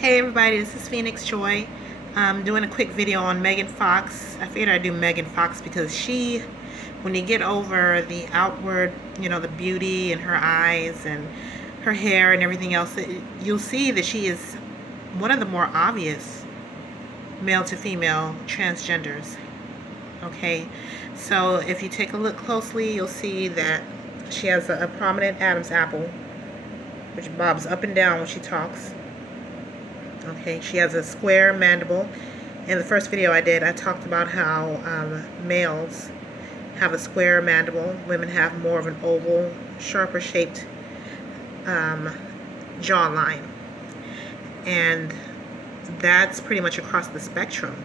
Hey everybody, this is Phoenix Joy. I'm doing a quick video on Megan Fox. I figured I'd do Megan Fox because when you get over the outward, the beauty in her eyes and her hair and everything else, you'll see that she is one of the more obvious male to female transgenders. Okay, so if you take a look closely, you'll see that she has a prominent Adam's apple, which bobs up and down when she talks. Okay, she has a square mandible. In the first video I did, I talked about how males have a square mandible. Women have more of an oval, sharper shaped jawline. And that's pretty much across the spectrum.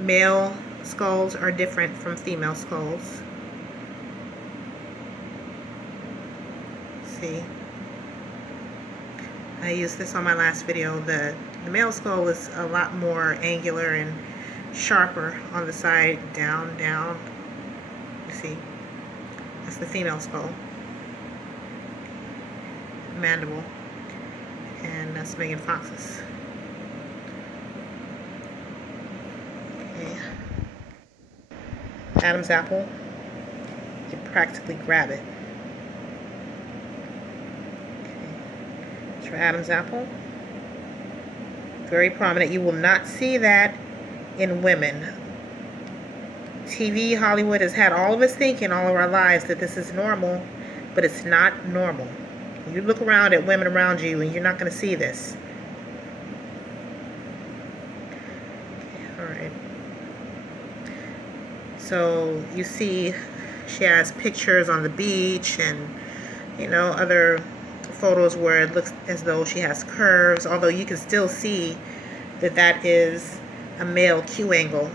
Male skulls are different from female skulls. See? I used this on my last video. The male skull is a lot more angular and sharper on the side, down. You see? That's the female skull. Mandible. And that's Megan Fox's. Okay. Adam's apple. You can practically grab it. For Adam's apple, very prominent. You will not see that in women. TV, Hollywood has had all of us thinking all of our lives that this is normal, but it's not normal. You look around at women around you and you're not going to see this. All right. So you see she has pictures on the beach and other photos where it looks as though she has curves, although you can still see that that is a male Q angle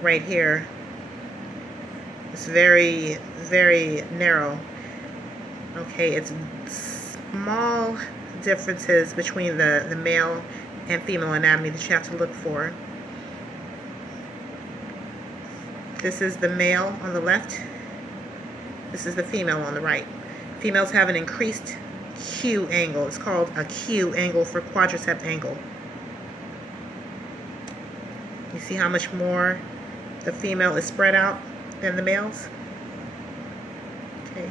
right here. It's very, very narrow. Okay, it's small differences between the male and female anatomy that you have to look for. This is the male on the left. This is the female on the right. Females have an increased Q angle. It's called a Q angle for quadricep angle. You see how much more the female is spread out than the males? Okay.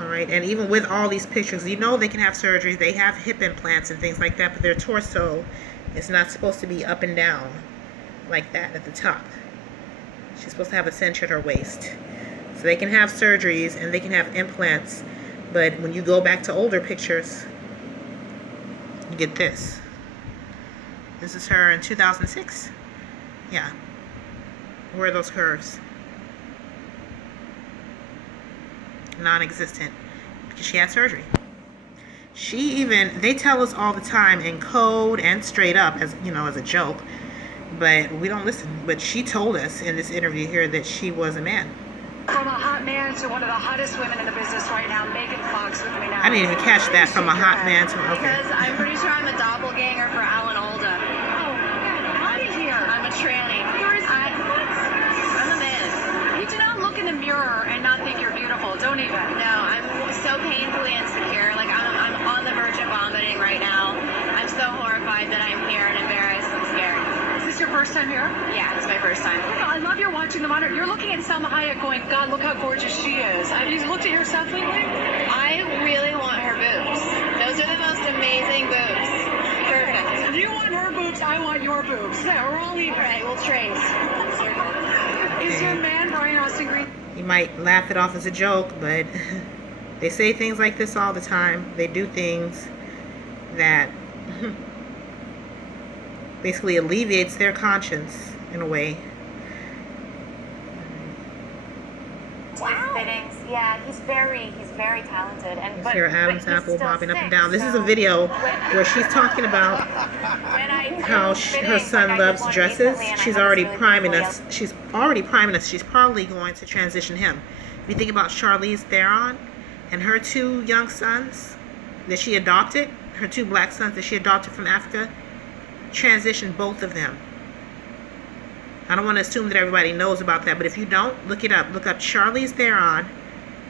Alright, and even with all these pictures, they can have surgeries. They have hip implants and things like that, but their torso is not supposed to be up and down like that at the top. She's supposed to have a cinch at her waist. So they can have surgeries and they can have implants, but when you go back to older pictures, you get this. This is her in 2006. Yeah. Where are those curves? Non-existent, because she had surgery. They tell us all the time in code and straight up as a joke, but we don't listen. But she told us in this interview here that she was a man. From a hot man to one of the hottest women in the business right now, Megan Fox with me now. I didn't even catch that, from a hot man to okay. Because I'm pretty sure I'm a doppelganger for Alan Alda. Oh, out of here. I'm a tranny. I'm a man. You do not look in the mirror and not think you're beautiful. Don't even. No, I'm so painfully insecure. Like I'm on the verge of vomiting right now. I'm so horrified that I'm here and embarrassed and scared. Is this your first time here? Yeah, it's my first time. I love you're watching the monitor. You're looking at Salma Hayek going, God, look how gorgeous she is. Have you looked at yourself lately? I really want her boobs. Those are the most amazing boobs. Perfect. If you want her boobs, I want your boobs. There, we're all even. All right, we'll trade. Is your man Brian Austin Green? You might laugh it off as a joke, but they say things like this all the time. They do things that basically alleviates their conscience in a way. Wow. Fittings. Yeah, he's very talented. And Here's Adam's apple bobbing up and down. This is a video where she's talking about how her son loves dresses. She's already priming us. She's probably going to transition him. If you think about Charlize Theron and her two young sons that she adopted, her two black sons that she adopted from Africa, transitioned both of them. I don't want to assume that everybody knows about that, but if you don't, look it up. Look up Charlize Theron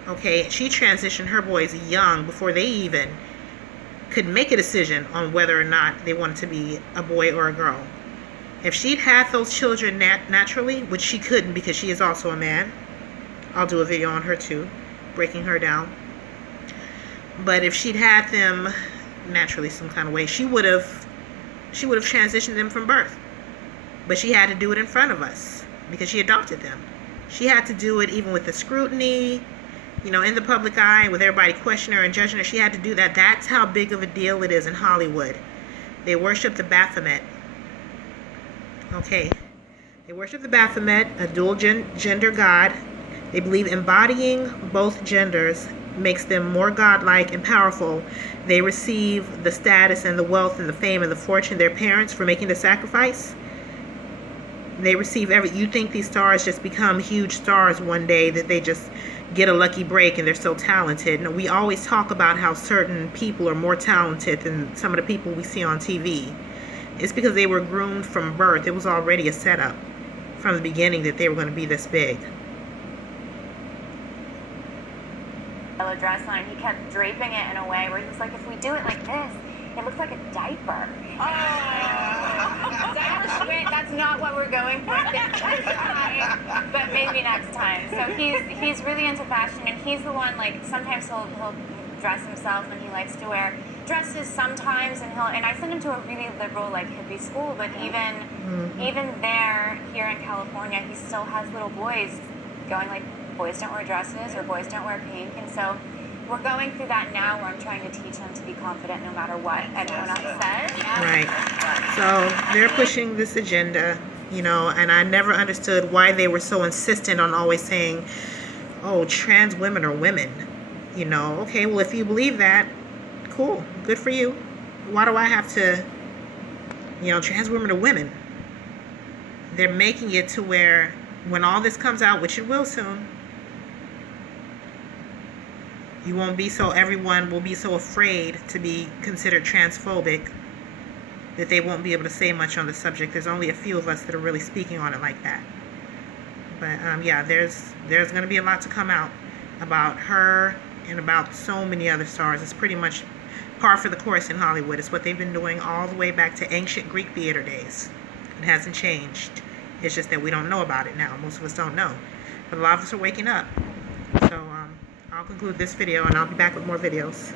Okay, she transitioned her boys young before they even could make a decision on whether or not they wanted to be a boy or a girl. If she'd had those children naturally, which she couldn't because she is also a man, I'll do a video on her too, breaking her down. But if she'd had them naturally some kind of way, she would have transitioned them from birth. But she had to do it in front of us because she adopted them. She had to do it even with the scrutiny, you know, in the public eye, with everybody questioning her and judging her. She had to do that. That's how big of a deal it is in Hollywood. They worship the Baphomet. Okay. They worship the Baphomet, a dual gender god. They believe embodying both genders makes them more godlike and powerful. They receive the status and the wealth and the fame and the fortune of their parents for making the sacrifice. They receive you think these stars just become huge stars one day, that they just get a lucky break and they're so talented. No, we always talk about how certain people are more talented than some of the people we see on TV. It's because they were groomed from birth. It was already a setup from the beginning that they were going to be this big. Yellow dress on, he kept draping it in a way where he was like, if we do it like this, it looks like a diaper. That's not what we're going for this time, but maybe next time. So he's really into fashion, and he's the one, like, sometimes he'll dress himself, and he likes to wear dresses sometimes, and I send him to a really liberal, like, hippie school, but even there, here in California, he still has little boys going like, boys don't wear dresses or boys don't wear pink. And so we're going through that now, where I'm trying to teach them to be confident no matter what anyone else says. Right. So they're pushing this agenda, you know, and I never understood why they were so insistent on always saying, oh, trans women are women. You know, okay, well, if you believe that, cool, good for you. Why do I have to, you know, trans women are women? They're making it to where when all this comes out, which it will soon, everyone will be so afraid to be considered transphobic that they won't be able to say much on the subject. There's only a few of us that are really speaking on it like that. But yeah, there's going to be a lot to come out about her and about so many other stars. It's pretty much par for the course in Hollywood. It's what they've been doing all the way back to ancient Greek theater days. It hasn't changed. It's just that we don't know about it now. Most of us don't know. But a lot of us are waking up. So I'll conclude this video, and I'll be back with more videos.